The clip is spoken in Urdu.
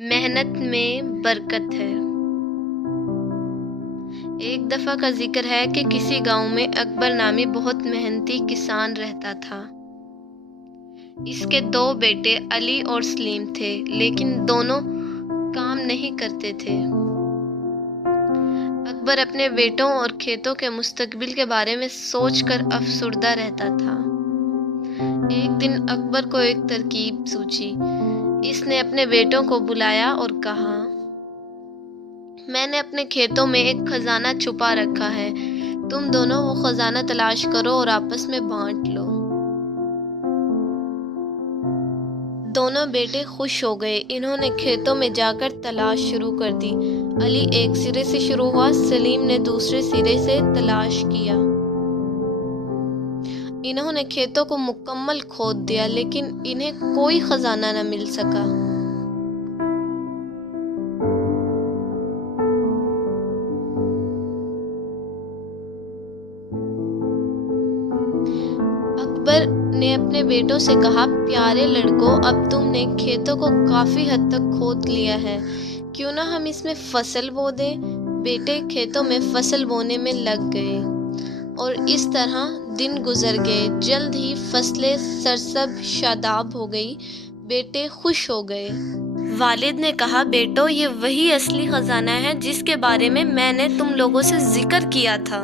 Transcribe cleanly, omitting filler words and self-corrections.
محنت میں برکت ہے۔ ایک دفعہ کا ذکر ہے کہ کسی گاؤں میں اکبر نامی بہت محنتی کسان رہتا تھا۔ اس کے 2 بیٹے علی اور سلیم تھے، لیکن دونوں کام نہیں کرتے تھے۔ اکبر اپنے بیٹوں اور کھیتوں کے مستقبل کے بارے میں سوچ کر افسردہ رہتا تھا۔ ایک دن اکبر کو ایک ترکیب سوچی۔ اس نے اپنے بیٹوں کو بلایا اور کہا، میں نے اپنے کھیتوں میں ایک خزانہ چھپا رکھا ہے، تم دونوں وہ خزانہ تلاش کرو اور آپس میں بانٹ لو۔ دونوں بیٹے خوش ہو گئے۔ انہوں نے کھیتوں میں جا کر تلاش شروع کر دی۔ علی ایک سرے سے شروع ہوا، سلیم نے دوسرے سرے سے تلاش کیا۔ انہوں نے کھیتوں کو مکمل کھود دیا، لیکن انہیں کوئی خزانہ نہ مل سکا۔ اکبر نے اپنے بیٹوں سے کہا، پیارے لڑکوں، اب تم نے کھیتوں کو کافی حد تک کھود لیا ہے، کیوں نہ ہم اس میں فصل بو دیں؟ بیٹے کھیتوں میں فصل بونے میں لگ گئے اور اس طرح دن گزر گئے۔ جلد ہی فصلیں سرسبز شاداب ہو گئی، بیٹے خوش ہو گئے۔ والد نے کہا، بیٹو، یہ وہی اصلی خزانہ ہے جس کے بارے میں نے تم لوگوں سے ذکر کیا تھا۔